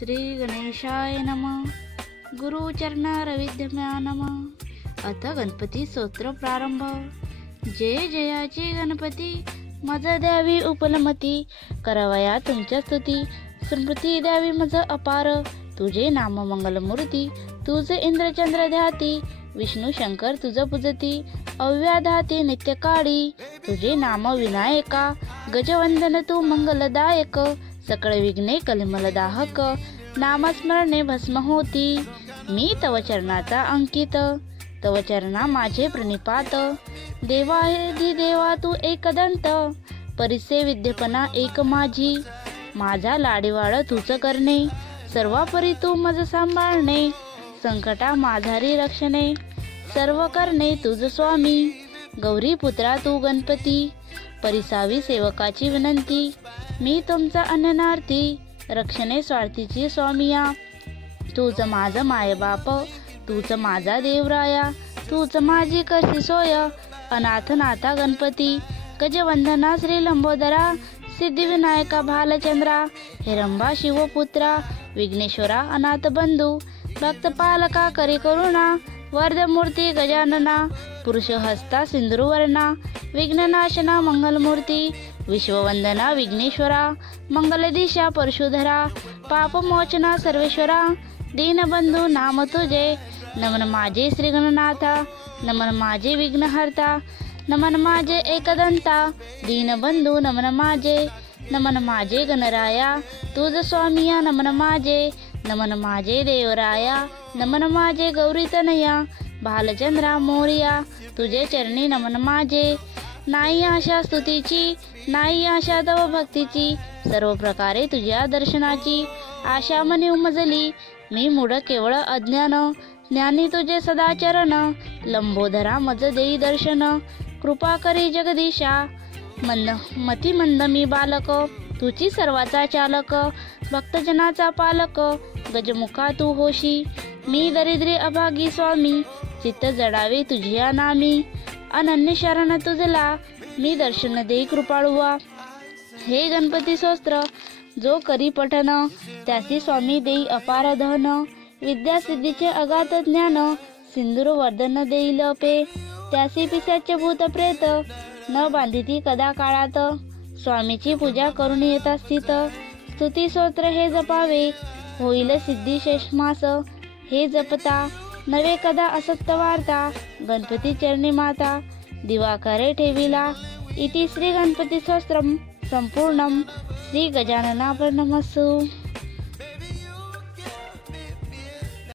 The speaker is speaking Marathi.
श्री गणेशाय नमः. गुरुचरणारविंदम्या नमः. अथ गणपती स्तोत्र प्रारंभ. जय जयाची गणपती मज द्यावी उपलमती, करवया तुमच्या स्तुती स्मृती द्यावी मज अपार. तुझे नाम मंगलमूर्ती, तुझे इंद्रचंद्र ध्याती, विष्णू शंकर तुझ पूजती, अव्याधाती नित्यकाळी. तुझे नाम विनायका, गजवंदन तू मंगलदायक, सकळ विघ्ने कलिमलदाहक, नामस्मरणे भस्म होती. मी तव चरणाचा अंकित, तव चरणा माझे प्रणिपात. देवा हे देवा तू एकदंत, परिसे विद्यपना एक माझी. माझा लाडीवाळ तूच करणे, सर्वापरी तू मज सांभाळणे. संकटा माझारी रक्षणे, सर्व करणे तुझ स्वामी. गौरी पुत्रा तू गणपती, परिसावी सेवकाची विनंती. मी तुमचा अननार्थी, रक्षणे स्वार्थीची स्वामिया. तूच माझ मायबाप, तूच माझा देवराया, तूच माझी कशी सोय. अनाथ नाथा गणपती, गजवंदना श्री लंबोदरा, सिद्धिविनायका भालचंद्रा, हिरंबा शिवपुत्रा, विघ्नेश्वरा अनाथ बंधू, भक्त पालका करी करुणा. वर्धमूर्ती गजानना, पुरुष हस्ता सिंधुवर्णा, विघ्ननाशना मंगलमूर्ती, विश्ववंदना विघ्नेश्वरा, मंगलदिशा परशुधरा, पापमोचना सर्वेश्वरा. दीनबंधू नाम तुझे, नमन माझे श्री गणनाथा, नमन माझे विघ्नहर्ता, नमन माझे एकदंता. दीनबंधू नमन माझे, नमन माझे गणराया, तुझ स्वामिया नमन माझे. नमन माझे देवराया, नमन माझे गौरीतनया, भालचंद्रा मोरिया, तुझे चरणी नमन माझे. नाही आशा स्तुतीची, नाही आशा तव भक्तीची, सर्व प्रकारे तुझ्या दर्शनाची. आशा मनी उमजली, मी मूढ केवळ अज्ञान. ज्ञानी तुझे सदाचरण, लंबोदरा मज देई दर्शन. कृपा करी जगदीशा, मती मंद मी बालक, तुझी सर्वाचा चालक. भक्तजनाचा पालक, गजमुखा तू होशी. मी दरिद्री अभागी स्वामी, चित्त जडावे तुझ्या नामी. अनन्य शरण तुझला, मी दर्शन देई कृपाळुवा. हे गणपती स्तोत्र जो करी पठन, त्यासी स्वामी देई अपार धन. विद्या सिद्धीचे अगाध ज्ञान, सिंदूर वर्धन देई लपे. त्यासी पिशाच भूत प्रेत, न बांधिती कदा काळात. स्वामीची पूजा करून येता स्थित, स्तुती स्तोत्र हे जपावे, होईल सिद्धी शेषमास. हे जपता नवे कदा असत्य वार्ता, गणपती चरणी माता दिवाकरे ठेविला. इति श्री गणपती स्तोत्रम संपूर्णम. श्री गजानना प्रणमस्सु.